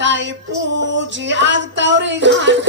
ತಾಯಿ ಪೂಜಿ ಆಗ್ತಾವ್ರಿ ಘಾಟ.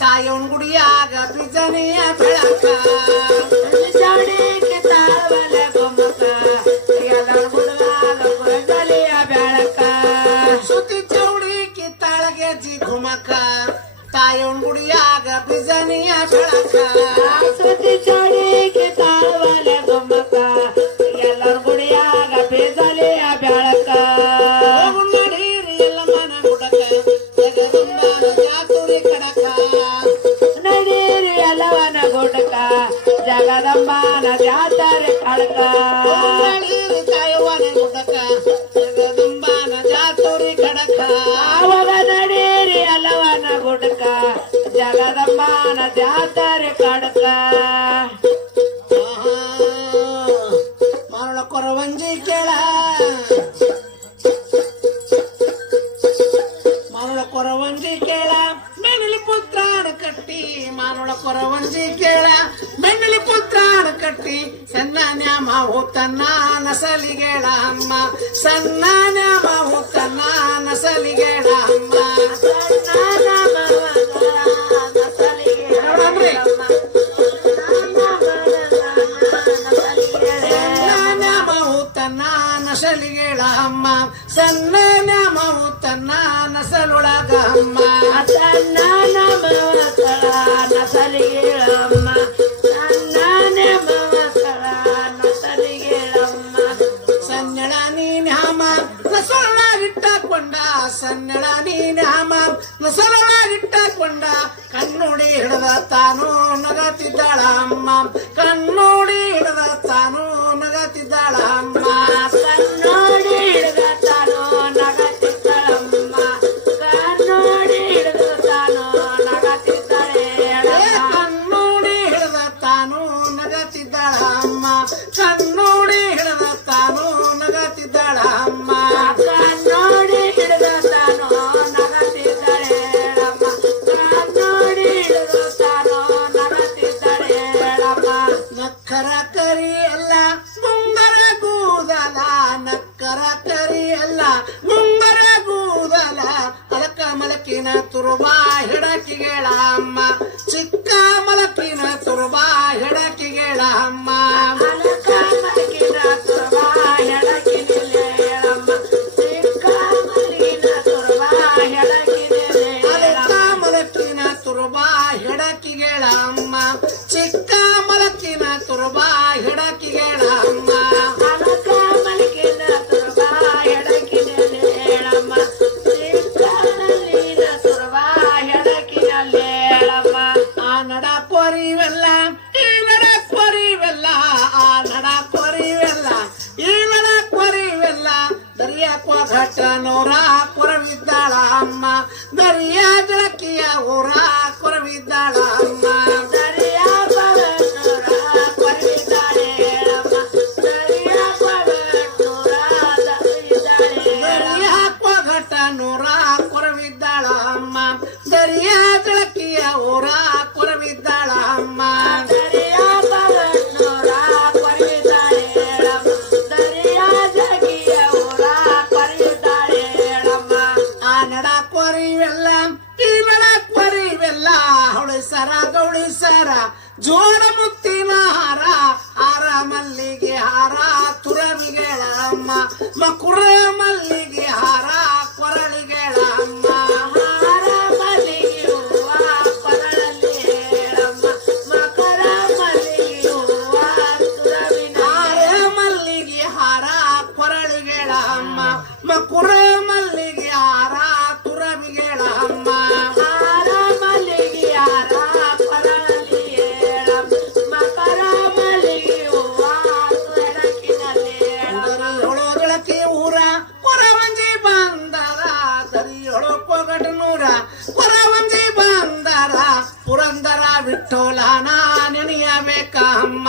ತಾಯೋನ್ ಗುಡಿಯಾಗ ಬಿಜನಿಯ ಬೆಳಕ. ಜಾಡಿಗೆ ತಾವಲ ಗೊಮ್ಮಕ ಎಲ್ಲರ ಗುಡಗಾಲ ಗುಡಗಲಿಯ ಬೆಳಕ ಸುತ್ತಿ ಚೌಡಿ ಕಿತ್ತಾಳ್ಗೆ ಜಿ ಘುಮಕ ತಾಯೋನ್ ಗುಡಿಯಾಗ ಬಿಜನಿಯ ಬೆಳಕ. ಸುದ್ದಿ ಜಾಡಿಗೆ ತಾವಲ ಗೊಮ್ಮಕ ಗುಡ್ಡಕ ಜಾತುರಿ ಕಡಕ ಆವಾಗ ನಡೀರಿ ಎಲ್ಲವನ ಗುಡಕ. ಜಗದಂಬಾನ ಜಾತರೆ ಕಡಕ ಮರಳ ಕೊರವಂಜಿ ಕೇಳ. ಮರಳ ಕೊರವಂಜಿ ಕೇಳ. ಮೆನ್ನಲಿ ಪುತ್ರಾಣ ಕಟ್ಟಿ ಮಾನೊಳ ಕೊರವಂಜಿ ಕೇಳ. ಮೆನ್ನಲಿ ಸನ್ನಾನ ಕಟ್ಟಿ ಸಣ್ಣ ನ್ಯಾಮ ತನ್ನ ನಸಲಿಗೇಳ ಅಮ್ಮ ಸಣ್ಣ ನ್ಯಾಮ ನಸಲಿಗೆಳ ಅಮ್ಮ ನಸಲಿಗೆಳ ಅಮ್ಮ ಸನ್ನಾನ ಮಾವುತ್ತನ್ನ ತನ್ನ ನಸಲೊಳಗ ಅಮ್ಮ ಸನ್ನಳ ನೀನಾಮ ನಸರನಾಗಿಟ್ಟಕೊಂಡ ಕಣ್ಣುಡಿ ಹಿಡಿದ ತಾನು ನಗತಿದ್ದಾಳ ಅಮ್ಮ. ಕಣ್ಣುಡಿ ಹಿಡಿದ ನಗತಿದ್ದಾಳ ಅಮ್ಮ. ಕಣ್ಣುಡಿ ಹಿಡಿದ ತಾನು ನಗತಿದ್ದಾಳಮ್ಮ ಕಣ್ಣುಡಿ ಹಿಡಿದ ತಾನು ನಗತಿದ್ದಾಳೆ ಕಣ್ಣುಡಿ ಹಿಡಿದ ನಗತಿದ್ದಾಳ ಅಮ್ಮ. ಕಣ್ಣು ತುರುಬಾ ಹಿಡಕಿಗಳಮ್ಮ ಕರಿಯಕ್ಕ ಘಟ್ಟ ನೂರ ಕೊರವಿದ್ದಾಳ ಅಮ್ಮ ದರಿಯ ಜಳಕಿಯ ಊರ ಕೊರವಿದ್ದಾಳ ಅಮ್ಮ ಮುತ್ತಿ ಬೆಳಕ್ ಬರಿವೆಲ್ಲ ಹೊಳಿಸರ ಗೌಳಿಸರ ಜೋಡ ಮುತ್ತಿನ ಹಾರ ಹಾರ ಮಲ್ಲಿಗೆ ಹಾರ ತುರವಿಗಳಮ್ಮ ಮಕುರ ಮಲ್ಲಿಗೆ ಹಾರ. ವರವಂಜಿ ಬಂದರ ಪುರಂದರ ವಿಠೋಲನ ನೆನೆಯಬೇಕಮ್ಮ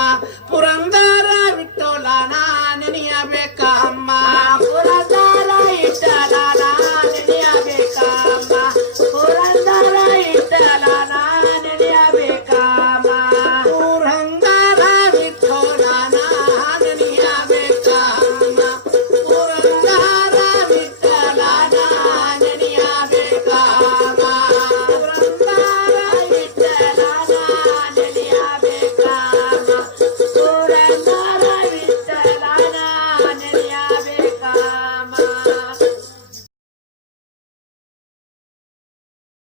ಪುರಂದರ ವಿಠೋಲನ